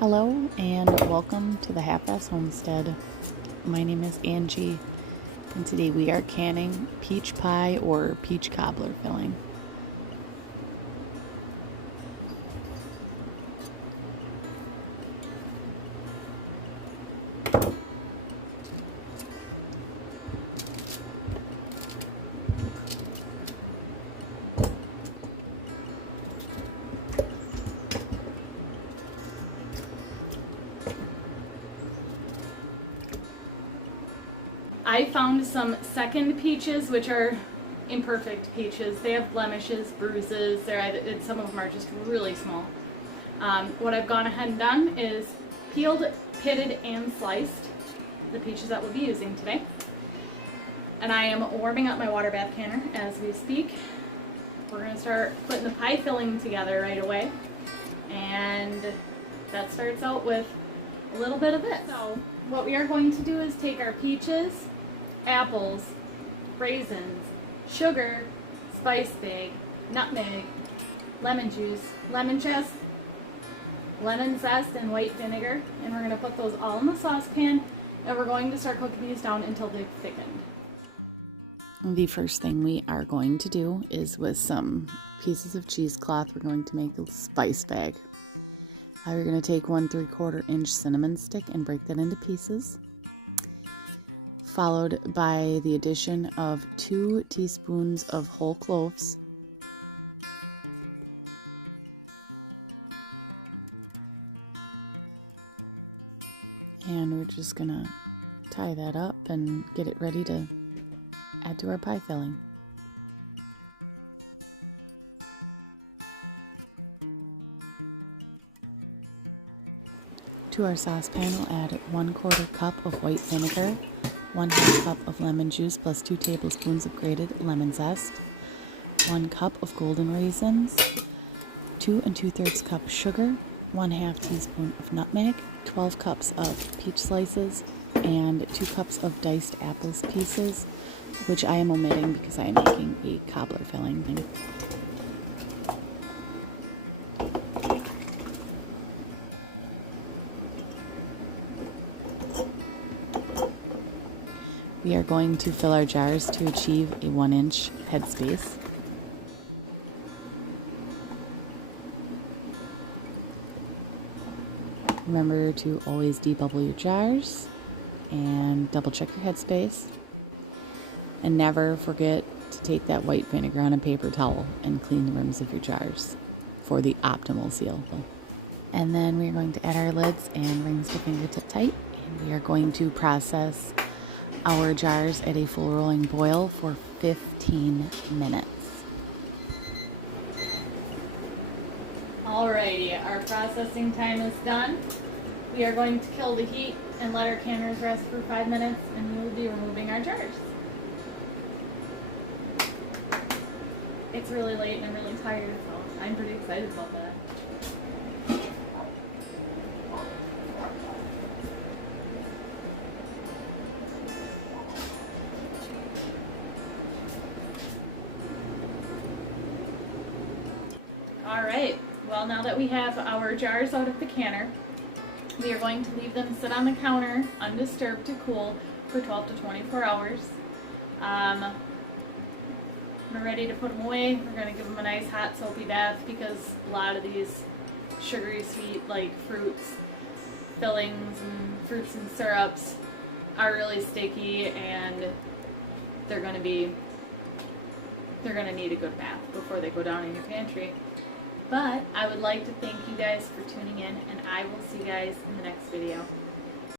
Hello and welcome to the Half-Ass Homestead. My name is Angie and today we are canning peach pie or peach cobbler filling. I found some second peaches, which are imperfect peaches. They have blemishes, bruises. Some of them are just really small. What I've gone ahead and done is peeled, pitted, and sliced the peaches that we'll be using today. And I am warming up my water bath canner as we speak. We're going to start putting the pie filling together right away. And that starts out with a little bit of it. So what we are going to do is take our peaches, apples, raisins, sugar, spice bag, nutmeg, lemon juice, lemon zest, and white vinegar, and we're going to put those all in the saucepan, and we're going to start cooking these down until they've thickened. The first thing we are going to do is with some pieces of cheesecloth, we're going to make a spice bag. We're going to take 1 3/4 inch cinnamon stick and break that into pieces, followed by the addition of 2 teaspoons of whole cloves, and we're just going to tie that up and get it ready to add to our pie filling. To our saucepan, we'll add 1/4 cup of white vinegar, 1/2 cup of lemon juice plus 2 tablespoons of grated lemon zest, 1 cup of golden raisins, 2 2/3 cup sugar, 1/2 teaspoon of nutmeg, 12 cups of peach slices, and 2 cups of diced apples pieces, which I am omitting because I am making a cobbler filling. We are going to fill our jars to achieve a 1-inch headspace. Remember to always debubble your jars and double check your headspace. And never forget to take that white vinegar on a paper towel and clean the rims of your jars for the optimal seal. And then we're going to add our lids and rings to fingertip tight. And we are going to process our jars at a full rolling boil for 15 minutes. Alrighty, our processing time is done. We are going to kill the heat and let our canners rest for 5 minutes, and we will be removing our jars. It's really late and I'm really tired, so I'm pretty excited about that. Alright, well, now that we have our jars out of the canner, we are going to leave them sit on the counter undisturbed to cool for 12 to 24 hours. We're ready to put them away. We're going to give them a nice hot soapy bath because a lot of these sugary sweet like fruits, fillings and fruits and syrups are really sticky, and they're going to need a good bath before they go down in your pantry. But I would like to thank you guys for tuning in, and I will see you guys in the next video.